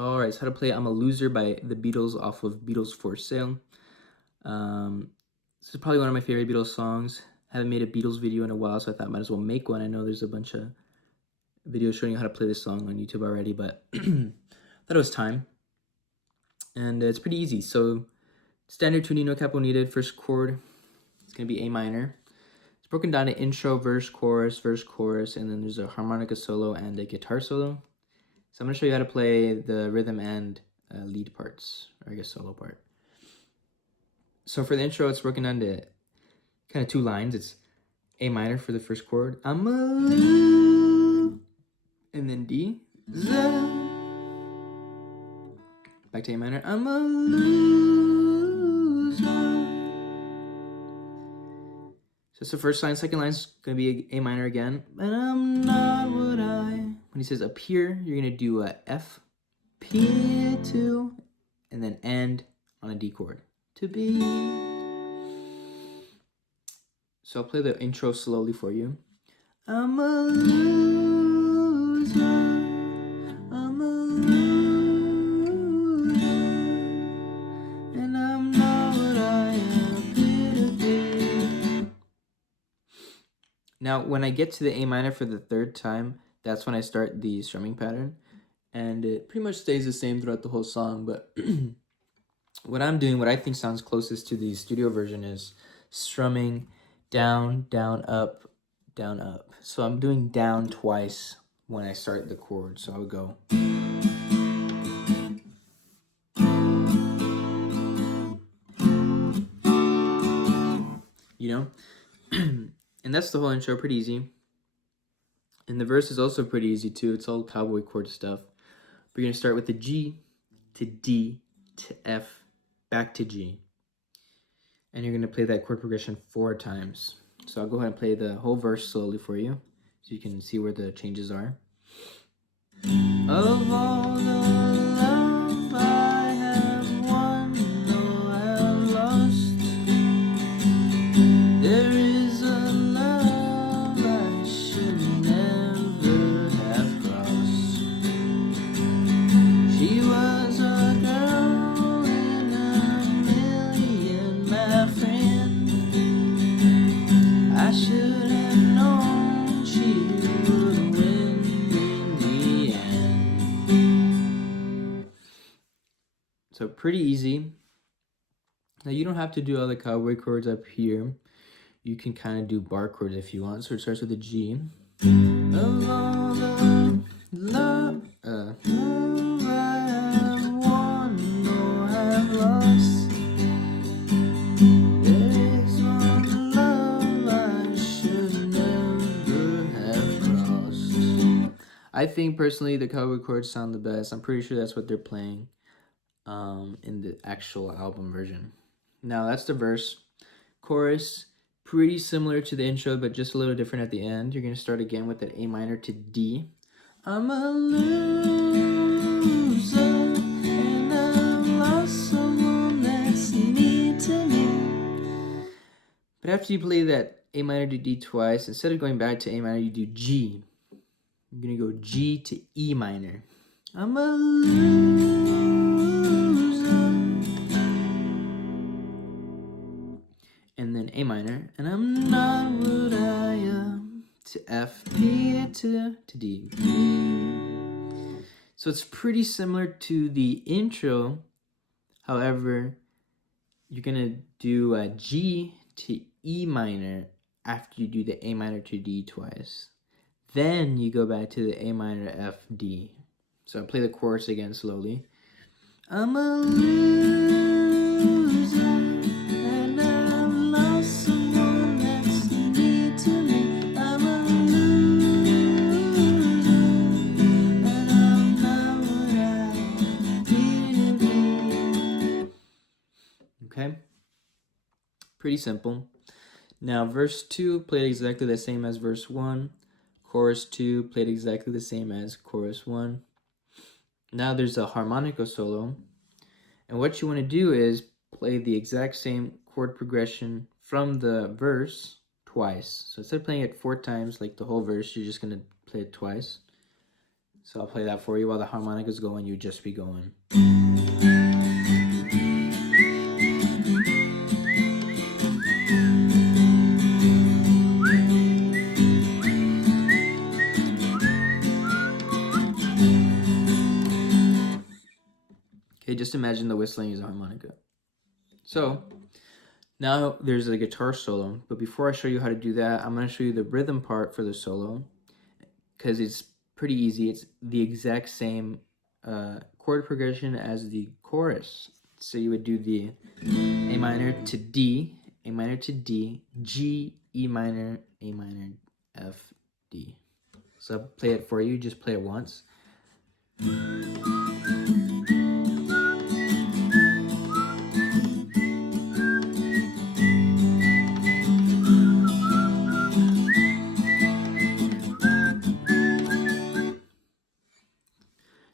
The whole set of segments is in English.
Alright, so how to play I'm a Loser by the Beatles off of Beatles for Sale. This is probably one of my favorite Beatles songs. Haven't made a Beatles video in a while, so I thought I might as well make one. I know there's a bunch of videos showing you how to play this song on YouTube already, but thought it was time. And it's pretty easy. So standard tuning, no capo needed. First chord, it's going to be A minor. It's broken down to intro, verse, chorus, and then there's a harmonica solo and a guitar solo. So I'm going to show you how to play the rhythm and lead parts, or I guess solo part. So for the intro, it's broken down to kind of two lines. It's A minor for the first chord. I'm a loser. And then D. Z. Back to A minor. I'm a loser. So it's the first line. Second line's going to be A minor again. And I'm not what I... When he says up here, you're going to do a F, P2, and then end on a D chord. To be. So I'll play the intro slowly for you. I'm a loser. I'm a loser. And I'm not what I appear to be. Now, when I get to the A minor for the third time, that's when I start the strumming pattern. And it pretty much stays the same throughout the whole song, but what I'm doing, what I think sounds closest to the studio version, is strumming down, down, up, down, up. So I'm doing down twice when I start the chord. So I would go. You know? And that's the whole intro, pretty easy. And the verse is also pretty easy too. It's all cowboy chord stuff. We're going to start with the G to D to F, back to G. And you're going to play that chord progression 4 times. So I'll go ahead and play the whole verse slowly for you, so you can see where the changes are. Of all the love I have won, though I have lost, there is a love I should never have crossed. She was a girl in a million, my friend. I should have known she would win in the end. So pretty easy. Now you don't have to do all the cowboy chords up here. You can kind of do bar chords if you want. So it starts with a G. Of all the love I have won, though I have lost, there is one love I should never have crossed. I think personally the cowboy chords sound the best. I'm pretty sure that's what they're playing in the actual album version. Now that's the verse. Chorus, pretty similar to the intro, but just a little different at the end. You're going to start again with that A minor to D. I'm a loser, and I've lost someone that's near to me. But after you play that A minor to D twice, instead of going back to A minor, you do G. You're going to go G to E minor. I'm a loser. And then A minor, and I'm not what I am, to F, P, to D. So it's pretty similar to the intro. However, you're gonna do a G to E minor after you do the A minor to D twice. Then you go back to the A minor to F, D. So I'll play the chorus again slowly. I'm a loser. Okay, pretty simple. Now verse 2 played exactly the same as verse 1. Chorus 2 played exactly the same as chorus 1. Now there's a harmonica solo. And what you want to do is play the exact same chord progression from the verse twice. So instead of playing it 4 times like the whole verse, you're just going to play it twice. So I'll play that for you while the harmonica's going. You just be going. Okay, just imagine the whistling is a harmonica. So now there's a guitar solo, but before I show you how to do that, I'm going to show you the rhythm part for the solo, because it's pretty easy. It's the exact same chord progression as the chorus. So you would do the A minor to D, A minor to D, G, E minor, A minor, F, D. So I'll play it for you, just play it once.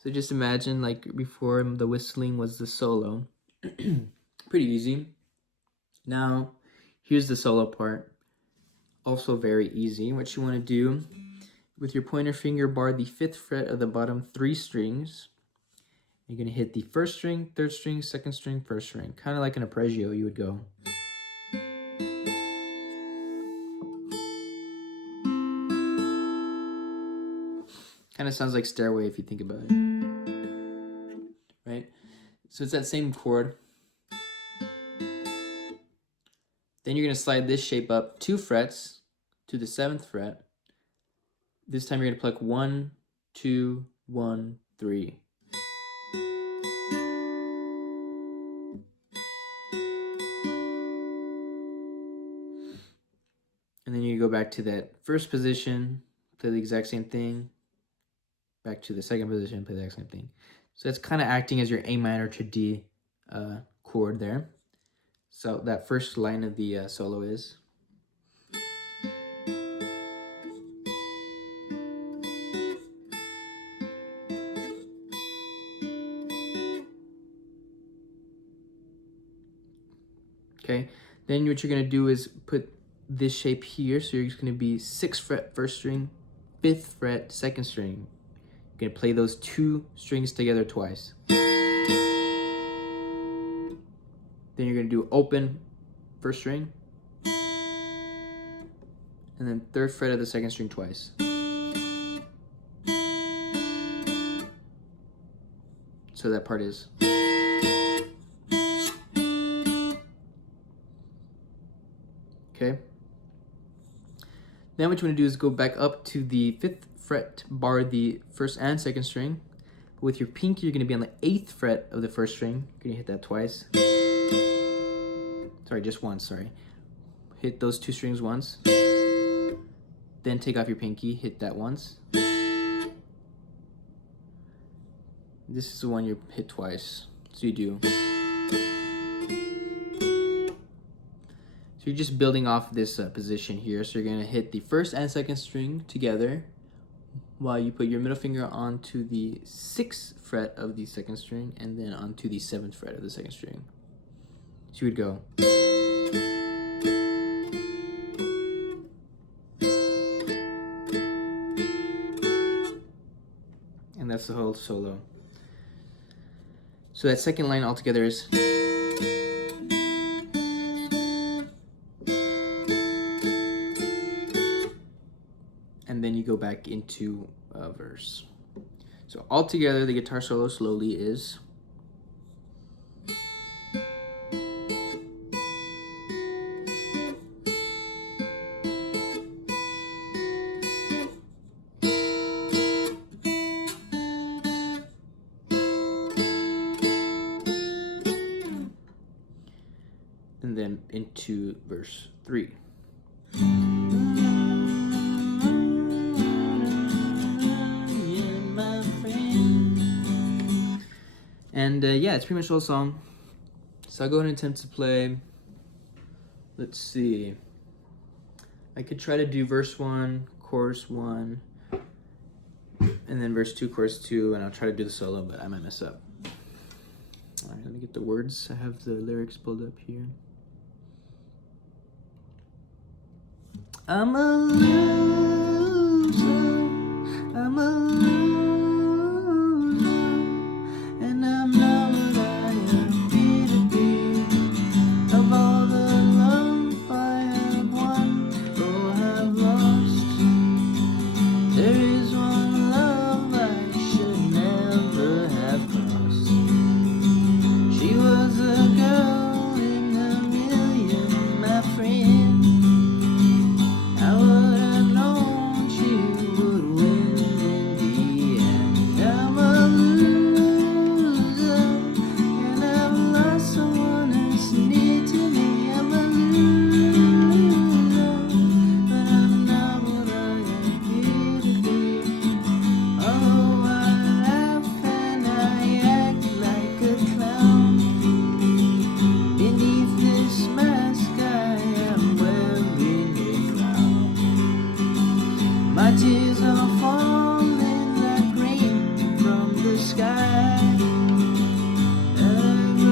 So just imagine, like before, the whistling was the solo. Pretty easy. Now, here's the solo part. Also very easy. What you want to do, with your pointer finger, bar the 5th fret of the bottom 3 strings. You're going to hit the 1st string, 3rd string, 2nd string, 1st string. Kind of like an arpeggio, you would go. Kind of sounds like Stairway if you think about it. Right? So it's that same chord. Then you're going to slide this shape up 2 frets to the 7th fret. This time you're going to pluck 1, 2, 1, 3. And then you go back to that first position, play the exact same thing. Back to the second position, play the exact same thing. So it's kind of acting as your A minor to D chord there. So that first line of the solo is. Okay, then what you're going to do is put this shape here. So you're just going to be 6th fret, 1st string, 5th fret, 2nd string. You're going to play those 2 strings together twice. Then you're going to do open 1st string, and then 3rd fret of the 2nd string twice. So that part is. Okay. Then what you want to do is go back up to the 5th fret, bar the 1st and 2nd string. With your pinky, you're going to be on the 8th fret of the 1st string. You're going to hit that twice. Sorry, just once, sorry. Hit those 2 strings once. Then take off your pinky, hit that once. This is the one you hit twice. So you do. So you're just building off this position here. So you're going to hit the 1st and 2nd string together while you put your middle finger onto the 6th fret of the 2nd string and then onto the 7th fret of the 2nd string. So you would go. And that's the whole solo. So that second line altogether is. And then you go back into a verse. So altogether, the guitar solo slowly is. And then into verse 3. And yeah, it's pretty much the whole song. So I'll go ahead and attempt to play. Let's see. I could try to do verse 1, chorus 1, and then verse 2, chorus 2, and I'll try to do the solo, but I might mess up. All right, let me get the words. I have the lyrics pulled up here. I'm a loser, I'm a loser. Ever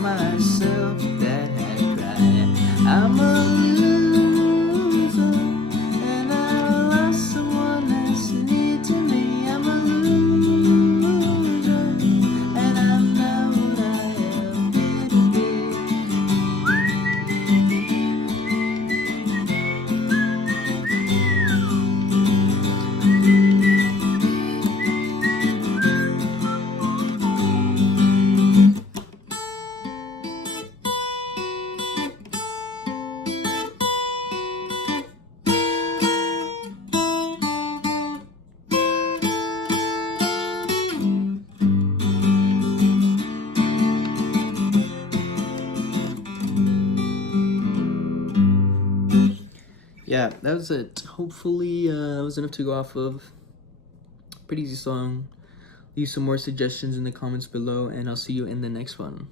myself that had cried. I'm a loser, and I lost someone that's near to me. I'm a loser, and I'm not what I have been to be. Yeah, that was it. Hopefully, that was enough to go off of. Pretty easy song. Leave some more suggestions in the comments below, and I'll see you in the next one.